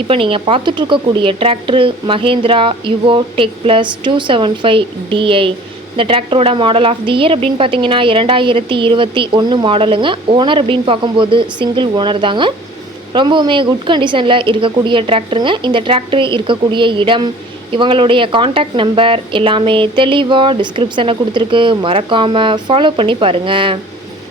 இப்போ நீங்கள் பார்த்துட்ருக்கக்கூடிய tractor Mahindra Yuvo tech plus two seven five DI இந்த டிராக்டரோட மாடல் ஆஃப் தி இயர் அப்படின்னு பார்த்தீங்கன்னா இரண்டாயிரத்தி இருபத்தி ஒன்று மாடலுங்க ஓனர் அப்படின்னு பார்க்கும்போது சிங்கிள் ஓனர் தாங்க. ரொம்பவுமே குட் கண்டிஷனில் இருக்கக்கூடிய டிராக்டருங்க இந்த டிராக்டர் இருக்கக்கூடிய இடம் இவங்களுடைய காண்டாக்ட் நம்பர் எல்லாமே தெளிவாக டிஸ்கிரிப்ஷனில் கொடுத்துருக்கு. மறக்காமல் ஃபாலோ பண்ணி பாருங்கள்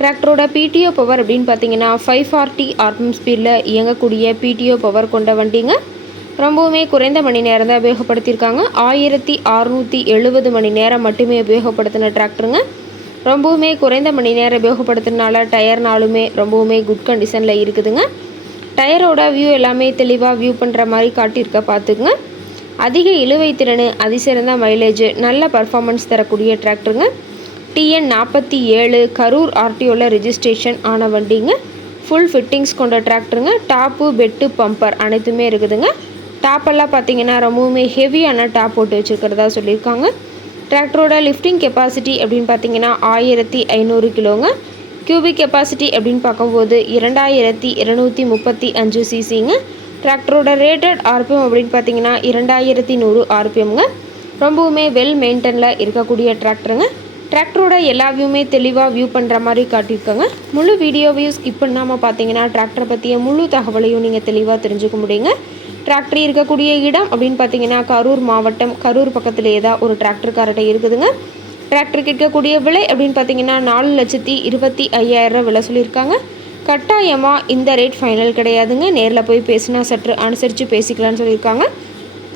டிராக்டரோட பிடிஓ பவர் அப்படின்னு பார்த்தீங்கன்னா ஃபைவ் ஃபார்ட்டி ஆர்பிஎம் ஸ்பீடில் இயங்கக்கூடிய பிடிஓ பவர் கொண்ட வண்டிங்க. ரொம்பவுமே குறைந்த மணி நேரம் தான் உபயோகப்படுத்தியிருக்காங்க. ஆயிரத்தி அறுநூற்றி எழுபது மணி நேரம் மட்டுமே உபயோகப்படுத்தின டிராக்டருங்க. ரொம்பவுமே குறைந்த மணி நேரம் உபயோகப்படுத்தினால டயர்னாலுமே ரொம்பவுமே குட் கண்டிஷனில் இருக்குதுங்க. டயரோட வியூ எல்லாமே தெளிவாக வியூ பண்ணுற மாதிரி காட்டியிருக்க பார்த்துக்குங்க. அதிக இழுவை திறன் அதிசிறந்த மைலேஜ் நல்ல பர்ஃபார்மன்ஸ் தரக்கூடிய டிராக்டருங்க. டிஎன் நாற்பத்தி ஏழு கரூர் ஆர்டிஓவில் ரிஜிஸ்ட்ரேஷன் ஆன வண்டிங்க. ஃபுல் ஃபிட்டிங்ஸ் கொண்ட டிராக்டருங்க டாப்பு பெட்டு பம்பர் அனைத்துமே இருக்குதுங்க. டாப்பெல்லாம் பார்த்தீங்கன்னா ரொம்பவுமே ஹெவியான டாப் போட்டு வச்சுருக்கிறதா சொல்லியிருக்காங்க. டிராக்டரோட லிஃப்டிங் கெப்பாசிட்டி அப்படின்னு பார்த்தீங்கன்னா ஆயிரத்தி ஐநூறு கிலோங்க. கியூபிக் கெப்பாசிட்டி அப்படின்னு பார்க்கும்போது இரண்டாயிரத்தி இருநூற்றி முப்பத்தி அஞ்சு சிசிங்க டிராக்டரோட ரேட்டட் ஆர்பிஎம் அப்படின்னு பார்த்தீங்கன்னா இரண்டாயிரத்தி நூறு ஆர்பிஎம்ங்க ரொம்பவுமே வெல் மெயின்டனில் இருக்கக்கூடிய டிராக்டருங்க டிராக்டரோட எல்லா வியூமே தெளிவாக வியூ பண்ணுற மாதிரி காட்டியிருக்காங்க. முழு வீடியோ வியூஸ் இப்போ பண்ணாமல் பார்த்தீங்கன்னா டிராக்டரை பற்றிய முழு தகவலையும் நீங்கள் தெளிவாக தெரிஞ்சுக்க முடியுங்க. டிராக்டர் இருக்கக்கூடிய இடம் அப்படின்னு பார்த்தீங்கன்னா கரூர் மாவட்டம் கரூர் பக்கத்துலேயே தான் ஒரு டிராக்டர்காரட்டை இருக்குதுங்க. டிராக்டருக்கு இருக்கக்கூடிய விலை அப்படின்னு பார்த்தீங்கன்னா நாலு லட்சத்தி இருபத்தி ஐயாயிரம் விலை சொல்லியிருக்காங்க. கட்டாயமாக இந்த ரேட் ஃபைனல் கிடையாதுங்க. நேரில் போய் பேசினா சற்று அனுசரித்து பேசிக்கலாம்னு சொல்லியிருக்காங்க.